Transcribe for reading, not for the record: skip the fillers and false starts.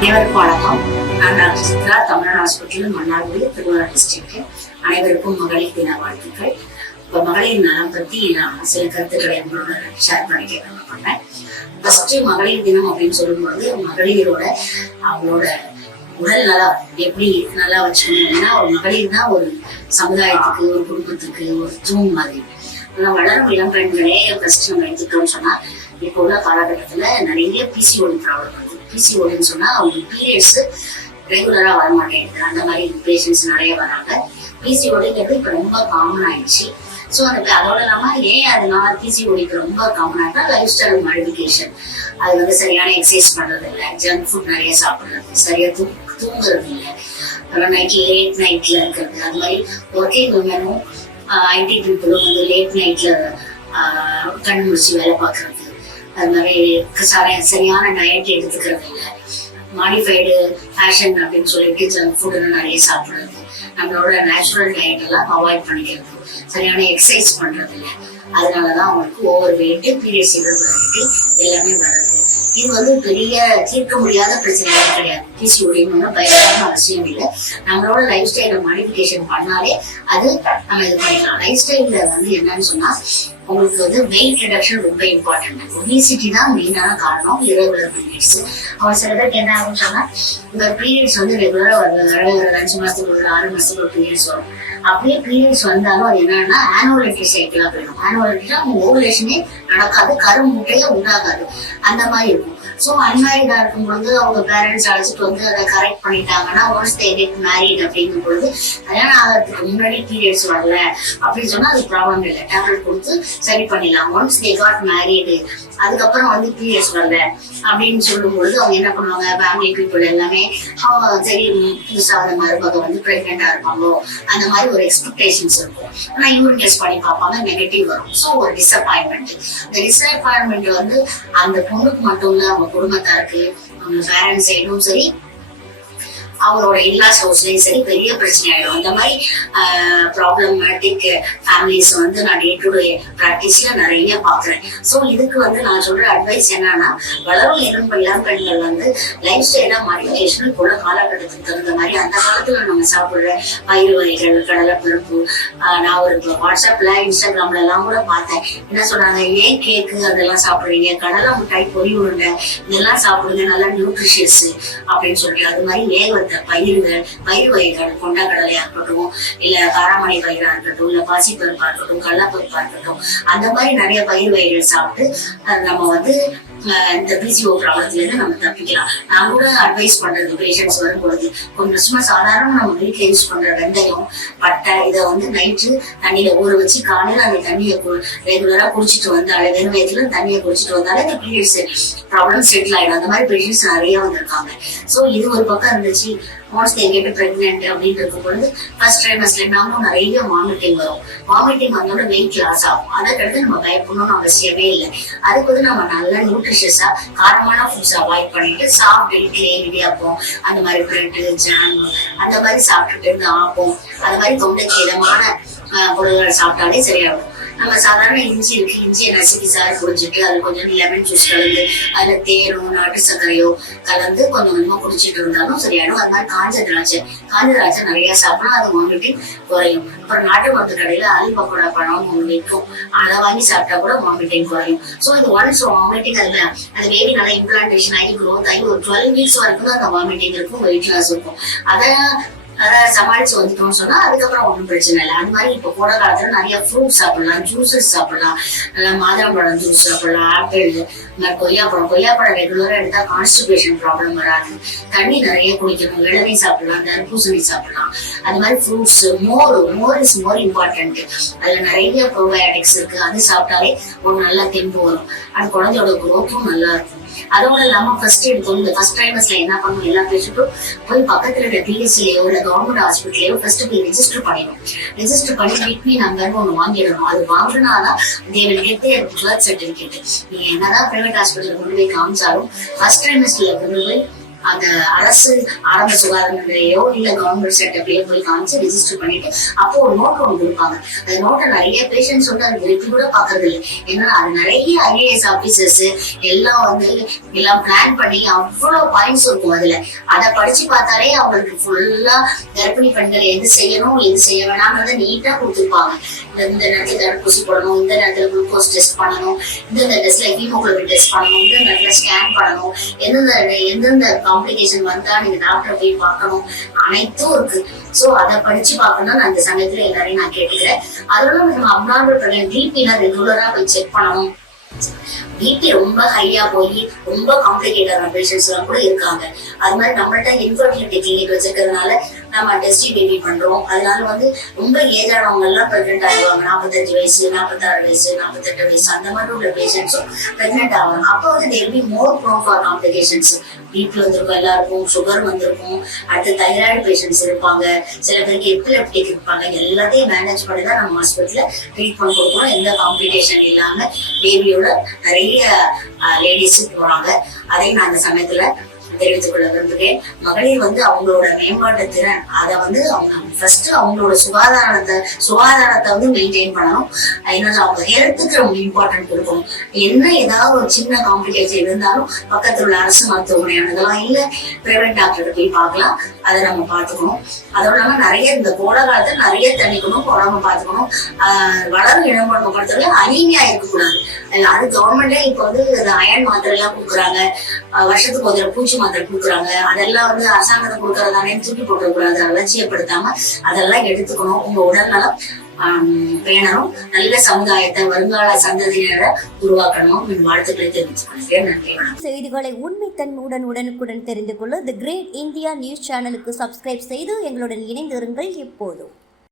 அனைவருக்கும் வணக்கம். நான் doctor Chitra, Tamil Nadu hospital, Mannargudi, Thiruvarur district. அனைவருக்கும் மகளிர் தின வாழ்த்துக்கள். இப்போ மகளிர் நலம் பத்தி நான் சில கருத்துக்களை உங்களோட ஷேர் பண்ணிக்க பண்ணேன். ஃபர்ஸ்ட் மகளிர் தினம் அப்படின்னு சொல்லும்போது மகளிரோட அவங்களோட உடல் நல்லா எப்படி நல்லா வச்சுக்கணும்னா, ஒரு மகளிர் தான் ஒரு சமுதாயத்துக்கு, ஒரு குடும்பத்துக்கு ஒரு தூண் மாதிரி. வளரும் இளம் பெண்களே ஃபர்ஸ்ட் நம்ம எடுத்துக்கிட்டோம்னு சொன்னா, இப்போ உள்ள காலகட்டத்துல நிறைய பிசிஓடி ப்ராப்ளம் வருது. பிசிஓடின்னு சொன்னா அவங்க பீரியட்ஸ் ரெகுலரா வர மாட்டேங்குது. அந்த மாதிரி பேஷண்ட்ஸ் நிறைய வராங்க. பிசிஓடிங்கிறது இப்ப ரொம்ப காமன் ஆயிடுச்சு. ஸோ அதோட இல்லாம ஏன் அதனால பிசிஓடிக்கு ரொம்ப காமன் ஆகிட்டா லைஃப் ஸ்டைல் மாடிஃபிகேஷன். அது வந்து சரியான எக்ஸசைஸ் பண்றது இல்லை, ஜங்க் ஃபுட் நிறைய சாப்பிடுறது, சரியா தூங்குறது இல்லை, லேட் நைட்ல இருக்கிறது. அது மாதிரி ஒர்க்கிங் உமனும் ஐடி பீப்புளும் வந்து லேட் நைட்ல கண் முடிச்சு வேலை பார்க்கறது, அது மாதிரி சரியான டயட் எடுத்துக்கிறது இல்லை, மாடிஃபைடு ஃபேஷன் அப்படின்னு சொல்லிட்டு ஜங்க் ஃபுட்டுன்னு நிறைய சாப்பிடுறது, நம்மளோட நேச்சுரல் டயட் எல்லாம் அவாய்ட் பண்ணிக்கிறது, சரியான எக்ஸசைஸ் பண்றது இல்லை. அதனாலதான் அவங்களுக்கு ஓவர் வெயிட், பீரியட்ஸ் இறகுலாரிட்டி எல்லாமே வர்றது. இது வந்து பெரிய தீர்க்க முடியாத பிரச்சனையே கிடையாது. பிசிஓடின்னு பயப்படாம அவசியம் இல்லை. நம்மளோட லைஃப் ஸ்டைல மாடிஃபிகேஷன் பண்ணாலே அது நம்ம இது பண்ணிக்கலாம். லைஃப் ஸ்டைல்ல வந்து என்னன்னு சொன்னா, உங்களுக்கு வந்து வெயிட் ரிடக்ஷன் ரொம்ப இம்பார்ட்டன்ட். ஒபிசிட்டி தான் மெயினான காரணம், இரகுலர் பீரியட்ஸ். அவங்க சில பேருக்கு என்ன ஆகும்னு சொன்னா, இந்த பீரியட்ஸ் வந்து ரெகுலரா வருது, ஒரு 5 மாசத்துக்கு ஒரு 6 மாசத்துக்கு ஒரு பீரியட்ஸ் வரும். அப்படியே பீரியட்ஸ் வந்தாலும் அது என்னன்னா ஆனுவலிட்டி சைக்கிளா போயிடும். ஆனுவலிட்டினா அவங்க ஓவலேஷனே நடக்காது, கருமுட்டையே உண்டாகாது, அந்த மாதிரி இருக்கும். ஸோ அன்மேரிடா இருக்கும் பொழுது அவங்க பேரண்ட்ஸ் அழைச்சிட்டு வந்து அதை கரெக்ட் பண்ணிட்டாங்கன்னா, ஒன்ஸ் தே கெட் மேரிட் அப்படிங்கும் பொழுது கல்யாணம் ஆகிறதுக்கு முன்னாடி பீரியட்ஸ் வரல அப்படின்னு சொன்னா அது ப்ராப்ளம் இல்லை, டேப்லெட் கொடுத்து சரி பண்ணிடலாம். ஒன்ஸ் தே காட் மேரிடு, அதுக்கப்புறம் வந்து பீரியட்ஸ் வரல அப்படின்னு சொல்லும் பொழுது அவங்க என்ன பண்ணுவாங்க, ஃபேமிலி பீப்புள் எல்லாமே அவங்க சரி புதுசாக மருமக வந்து பிரெக்னெண்டா இருப்பாங்களோ அந்த மாதிரி ஒரு எக்ஸ்பெக்டேஷன்ஸ் இருக்கும். ஆனா யூரின் டெஸ்ட் பண்ணி பார்ப்பாங்க, நெகட்டிவ் வரும். ஸோ ஒரு டிசப்பாயின்மெண்ட். இந்த டிசப்பாயின்மெண்ட் வந்து அந்த பொண்ணுக்கு மட்டும் இல்ல, அவங்க குடும்பத்தாருக்கு, அவங்க பேரண்ட்ஸ் சைடும் சரி, அவங்களோட இன்லாஸ் ஹவுஸ்லயும் சரி பெரிய பிரச்சனை ஆயிடும். அந்த மாதிரி ப்ராப்ளமேட்டிக் ஃபேமிலிஸ் வந்து நான் டே டு டே ப்ராக்டிஸ்ல நிறைய பாக்குறேன். ஸோ இதுக்கு வந்து நான் சொல்ற அட்வைஸ் என்னன்னா, வளரும் இளம் பெண்கள் வந்து லைஃப் ஸ்டைலா மாடிஃபிகேஷன் போல காலகட்டத்துக்கு தகுந்த மாதிரி அந்த காலத்துல நம்ம சாப்பிடுற பயிர் வகைகள், கடலை பருப்பு, நான் ஒரு வாட்ஸ்அப்ல இன்ஸ்டாகிராம்ல எல்லாம் கூட பார்த்தேன். என்ன சொன்னாங்க, ஏன் கேக்கு அதெல்லாம் சாப்பிடுறீங்க, கடலை மிட்டாய், பொரி உருண்டை இதெல்லாம் சாப்பிடுங்க, நல்லா நியூட்ரிஷியஸ் அப்படின்னு சொல்லிட்டு. அது மாதிரி வேக பயிர்கள், பயிர் வகைகள், கொண்டா கடலையா இருக்கட்டும், இல்ல காராமணி பயிரா இருக்கட்டும், இல்ல பாசிப்பருப்பா இருக்கட்டும், கடலைப்பருப்பா இருக்கட்டும், அந்த மாதிரி நிறைய பயிர் வகைகள் சாப்பிட்டு நம்ம வந்து இந்த பிசிஓ ப்ராப்ளத்துல இருந்து நம்ம தப்பிக்கலாம். நான் கூட அட்வைஸ் பண்றது பேஷண்ட்ஸ் வரும்பொழுது, கொஞ்சம் சும்மா சாதாரண நம்ம வீட்டுல யூஸ் பண்ற வெந்தயம், பட்டை, இதை வந்து நைட்டு தண்ணியில ஊற வச்சு காலையில அந்த தண்ணியை ரெகுலரா குடிச்சிட்டு வந்தாலே, வெறும் வயதுல தண்ணியை குடிச்சிட்டு வந்தாலே இந்த பீரியட்ஸ் ப்ராப்ளம் செட்டில் ஆயிடும். அந்த மாதிரி பேஷண்ட்ஸ் நிறைய வந்திருக்காங்க. ஸோ இது ஒரு பக்கம் இருந்துச்சு. ஒன்ஸ் தே கெட் பிரெக்னென்ட் அப்படின்னு இருக்கும் பொழுது ஃபர்ஸ்ட் ட்ரைமஸ்ல நாமும் நிறைய வாமிட்டிங் வரும். வாமிட்டிங் வந்தோட வெயிட் லாஸ் ஆகும். அதற்கடுத்து நம்ம பயப்படணும்னு அவசியமே இல்லை. அதுக்கு வந்து நம்ம நல்ல நியூட்ரிஷியஸா காரமான ஃபுட்ஸ் அவாய்ட் பண்ணிட்டு சாப்பிட்டு இட்லி, இடியாப்பம், அந்த மாதிரி பிரெட்டு, ஜாம் அந்த மாதிரி சாப்பிட்டுட்டு இருந்து ஆப்பம், அந்த மாதிரி தொண்டைக்கு இதமான பொருள்கள் சாப்பிட்டாலே சரியாகும். நம்ம சாதாரண இஞ்சி இருக்கு, இஞ்சியை நசுக்கி சாறு குடிச்சிட்டு அது கொஞ்சம் லெமன் ஜூஸ் கலந்து அதுல தேனோ நாட்டு சர்க்கரையோ கலந்து கொஞ்சம் கொஞ்சமா குடிச்சிட்டு இருந்தாலும் சரியாயிடும். அது மாதிரி காஞ்ச திராட்சை நிறைய சாப்பிடணும், அது வாமிட்டிங் குறையும். அப்புறம் நாட்டு மருந்து கடையில அலி பக்கோடா பழம் ஒன்று விற்கும், அதை வாங்கி சாப்பிட்டா கூட வாமிட்டிங் குறையும். ஸோ இது ஒன்ஸ் வாமிட்டிங் அதுல அந்த பேபி நல்லா இம்ப்ளான்டேஷன் ஆகி க்ரோத் ஆகி ஒரு 12 வீக்ஸ் வரைக்கும் தான் அந்த வாமிட்டிங் இருக்கும், வெயிட் லாஸ் இருக்கும். அதை சமாளிச்சு வந்துட்டோம்னு சொன்னா அதுக்கப்புறம் ஒன்றும் பிரச்சனை இல்லை. அந்த மாதிரி இப்போ கோடை காலத்துல நிறைய ஃப்ரூட்ஸ் சாப்பிடலாம், ஜூசஸ் சாப்பிடலாம், மாதுளம்பழம் ஜூஸ் சாப்பிடலாம், ஆப்பிள், கொய்யாப்பழம் ரெகுலரா எடுத்தா கான்ஸ்டிபேஷன் ப்ராப்ளம் வராது. தண்ணி நிறைய குடிக்கணும், இளநீ சாப்பிடலாம், தர்பூசணி சாப்பிடலாம். அது மாதிரி fruits, more is more important. அதுல நிறைய ப்ரோபயோட்டிக்ஸ் இருக்கு, அது சாப்பிட்டாலே ஒரு நல்ல தெம்பு வரும். அது குழந்தையோட குரோத்தும் நல்லா இருக்கும். அதோட இல்லாம ஃபர்ஸ்ட் எடுத்தோம் இந்த ஃபர்ஸ்ட் ட்ரைமஸ்ல என்ன பண்ணும், எல்லா பேஷண்ட்டும் போய் பக்கத்துல இருக்க பிஎஸ்சிலயோ இல்ல கவர்மெண்ட் ஹாஸ்பிட்டலையோ ஃபர்ஸ்ட் போய் ரெஜிஸ்டர் பண்ணிடும். ரெஜிஸ்டர் பண்ணி பிட்னி நம்பர்னு ஒண்ணு வாங்கிடணும். அது வாங்கினாதான் they will get their birth certificate. நீங்க என்னதான் பிரைவேட் ஹாஸ்பிட்டல் கொண்டு போய் காமிச்சாலும் ஃபர்ஸ்ட் ட்ரைமஸ்ல கொண்டு போய் அந்த அரசு ஆரம்ப சுகாதார நிலையோ இல்ல கவர்மெண்ட் செட்டப்லயோ போய் காமிச்சு ரெஜிஸ்டர் பண்ணிட்டு அப்போ ஒரு நோட் ஒன்று கொடுப்பாங்க. அந்த நோட்டை நிறைய பேஷண்ட்ஸ் வந்து அது திருப்பி கூட பாக்குறது இல்லை. ஏன்னா அது நிறைய IAS ஆபீசர்ஸ் எல்லாம் வந்து எல்லாம் பிளான் பண்ணி அவ்வளவு பாயிண்ட்ஸ் இருக்கும் அதுல. அதை படிச்சு பார்த்தாலே அவங்களுக்கு ஃபுல்லா கர்ப்பிணி பெண்கள் எது செய்யணும் எது செய்ய வேணாம்ன்றத நீட்டா கொடுத்துருப்பாங்க. இந்த நேரத்துல தடுப்பூசி போடணும், இந்த நேரத்துல குளுக்கோஸ் டெஸ்ட் பண்ணணும், இந்த டெஸ்ட்ல ஹீமோகுளோபின் டெஸ்ட் பண்ணணும், இந்த நேரத்துல ஸ்கேன் பண்ணணும், எந்தெந்த காம்ப்ளிகேஷன் வந்தா நீங்க டாக்டரை போய் பார்க்கணும், அனைத்தும் இருக்கு. சோ அதை படிச்சு பார்க்கணும். நான் இந்த சமயத்துல எல்லாரையும் நான் கேட்டுக்கிறேன். அதோட நம்ம அப்நார்மல் பிரெக்னன்ட் பிபினா ரெகுலரா போய் செக் பண்ணணும். பிபி ரொம்ப ஹையா போய் ரொம்ப காம்ப்ளிகேட்டான பேஷண்ட்ஸ் எல்லாம் கூட இருக்காங்க. அது மாதிரி நம்மள்ட்ட இன்ஃபர்டிலிட்டி கிளினிக் வச்சிருக்கிறதுனால நம்ம டெஸ்டி பேபி பண்றோம். அதனால வந்து ரொம்ப ஏஜானவங்க எல்லாம் பிரெக்னென்ட் ஆகுவாங்க. 45 வயசு, 46 வயசு, 48 வயசு அந்த மாதிரி உள்ள பேஷண்ட்ஸும் பிரெக்னென்ட் ஆவாங்க. அப்போ வந்து there be more prone for complications. BP வந்திருக்கும் எல்லாருக்கும், சுகர் வந்திருக்கும், அடுத்து தைராய்டு பேஷண்ட்ஸ் இருப்பாங்க, சில பேருக்கு எபிலெப்டிக் இருப்பாங்க. எல்லாத்தையும் மேனேஜ் பண்ணி தான் நம்ம ஹாஸ்பிட்டல்ல ட்ரீட்மெண்ட் கொடுக்குறோம். எந்த காம்ப்ளிகேஷன் இல்லாம பேபியோட நிறைய லேடிஸ் போறாங்க. அதையும் நான் அந்த சமயத்துல தெரிவித்துக் கொள்ள விரும்புகிறேன். மகளிர் வந்து அவங்களோட மேம்பாட்டு திறன் அதை வந்து அவங்க ஃபர்ஸ்ட் அவங்களோட சுகாதாரத்தை வந்து மெயின்டைன் பண்ணணும். ஏன்னா அவங்க ஹெல்த்துக்கு ரொம்ப இம்பார்ட்டன்ட் கொடுக்கணும். என்ன ஏதாவது ஒரு சின்ன காம்ப்ளிகேஷன் இருந்தாலும் பக்கத்துல உள்ள அரசு மருத்துவமனை அணுகலாம், இல்ல பிரைவேட் டாக்டர் போய் பார்க்கலாம். அதை நம்ம பார்த்துக்கணும். அதோட இல்லாம நிறைய இந்த கோடை காலத்துல நிறைய தண்ணிக்கணும், உடம்பு பார்த்துக்கணும். வளரும் இளம்பெண்மை பொறுத்தவரை அனீமியா இருக்கக்கூடாது. அது கவர்மெண்ட்ல இப்ப வந்து அயன் மாத்திரை எல்லாம் கொடுக்குறாங்க, வருஷத்துக்கு ஒரு பூச்சி மாத்திரை கொடுக்குறாங்க. அதெல்லாம் வந்து அரசாங்கத்தை கொடுக்கறதானே தூக்கி போட்டக்கூடாது, அலட்சியப்படுத்தாம அதெல்லாம் எடுத்துக்கணும். உங்க உடல்நலம் பேணணும். நல்ல சமுதாயத்தை வருங்கால சந்ததியினரை உருவாக்கணும். வாழ்த்துக்களை தெரிவித்துக் நன்றி. செய்திகளை உண்மைத்தன்மையுடன் உடனுக்குடன் தெரிந்து கொள்ள தி கிரேட் இந்தியா நியூஸ் சேனலுக்கு சப்ஸ்கிரைப் செய்து எங்களுடன் இணைந்திருங்கள் எப்போதும்.